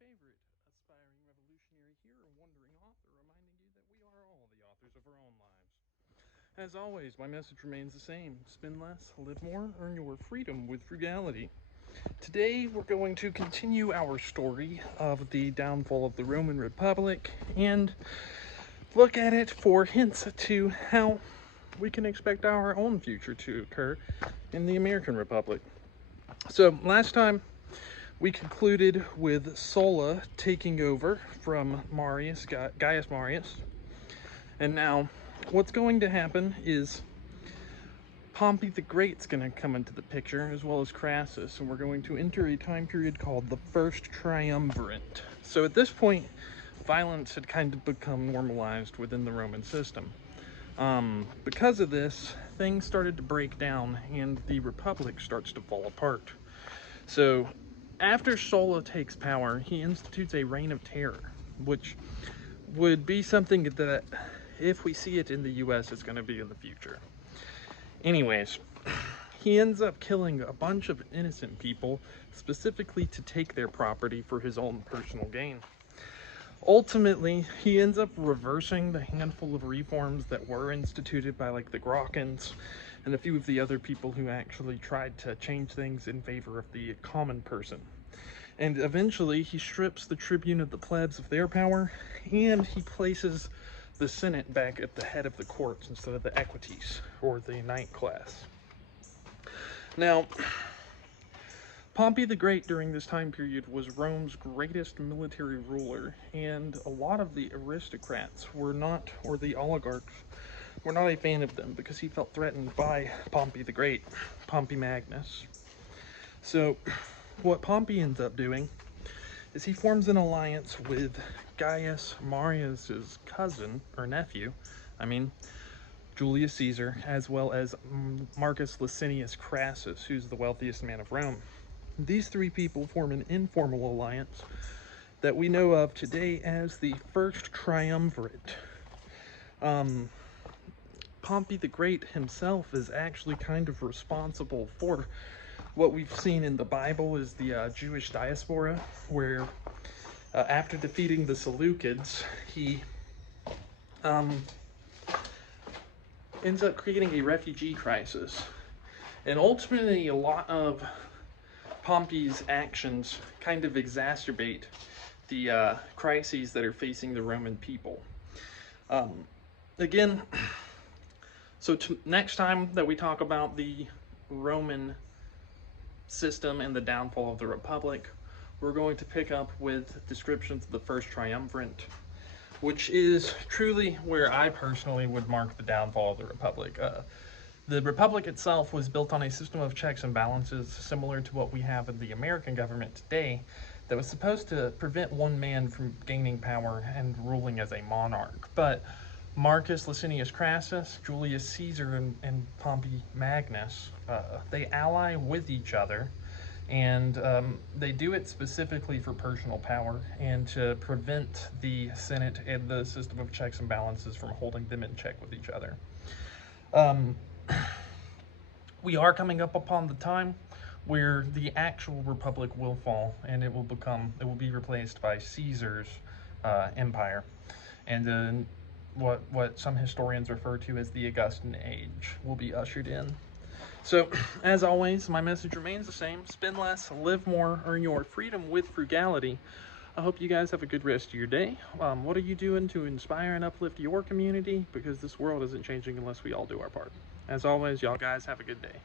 favorite aspiring revolutionary here, a wandering author, reminding you that we are all the authors of our own lives. As always, my message remains the same: spend less, live more, earn your freedom with frugality. Today, we're going to continue our story of the downfall of the Roman Republic and look at it for hints to how we can expect our own future to occur in the American Republic. So, last time, we concluded with Sulla taking over from Gaius Marius. And now, what's going to happen is Pompey the Great's going to come into the picture, as well as Crassus, and we're going to enter a time period called the First Triumvirate. So at this point, violence had kind of become normalized within the Roman system. Because of this, things started to break down, and the Republic starts to fall apart. So after Sulla takes power, he institutes a reign of terror, which would be something that, if we see it in the US, it's going to be in the future. Anyways, he ends up killing a bunch of innocent people, specifically to take their property for his own personal gain. Ultimately, he ends up reversing the handful of reforms that were instituted by like the Graccans and a few of the other people who actually tried to change things in favor of the common person. And eventually, he strips the tribune of the plebs of their power, and he places the Senate back at the head of the courts instead of the equites, or the knight class. Now, Pompey the Great during this time period was Rome's greatest military ruler, and a lot of the aristocrats were not, or the oligarchs, were not a fan of them because he felt threatened by Pompey the Great, Pompey Magnus. So, what Pompey ends up doing is he forms an alliance with Gaius Marius's cousin, or nephew, Julius Caesar, as well as Marcus Licinius Crassus, who's the wealthiest man of Rome. These three people form an informal alliance that we know of today as the First Triumvirate. Pompey the Great himself is actually kind of responsible for what we've seen in the Bible is the Jewish diaspora, where after defeating the Seleucids, he ends up creating a refugee crisis. And ultimately, a lot of Pompey's actions kind of exacerbate the crises that are facing the Roman people. Next time that we talk about the Roman system and the downfall of the Republic, we're going to pick up with descriptions of the First Triumvirate, which is truly where I personally would mark the downfall of the Republic. The Republic itself was built on a system of checks and balances similar to what we have in the American government today, that was supposed to prevent one man from gaining power and ruling as a monarch. But Marcus Licinius Crassus, Julius Caesar, and Pompey Magnus, they ally with each other, and they do it specifically for personal power and to prevent the Senate and the system of checks and balances from holding them in check with each other. We are coming up upon the time where the actual Republic will fall, and it will be replaced by Caesar's empire, and what some historians refer to as the Augustan Age will be ushered in. So, as always, my message remains the same: spend less, live more, earn your freedom with frugality. I hope you guys have a good rest of your day. What are you doing to inspire and uplift your community? Because this world isn't changing unless we all do our part. As always, y'all guys have a good day.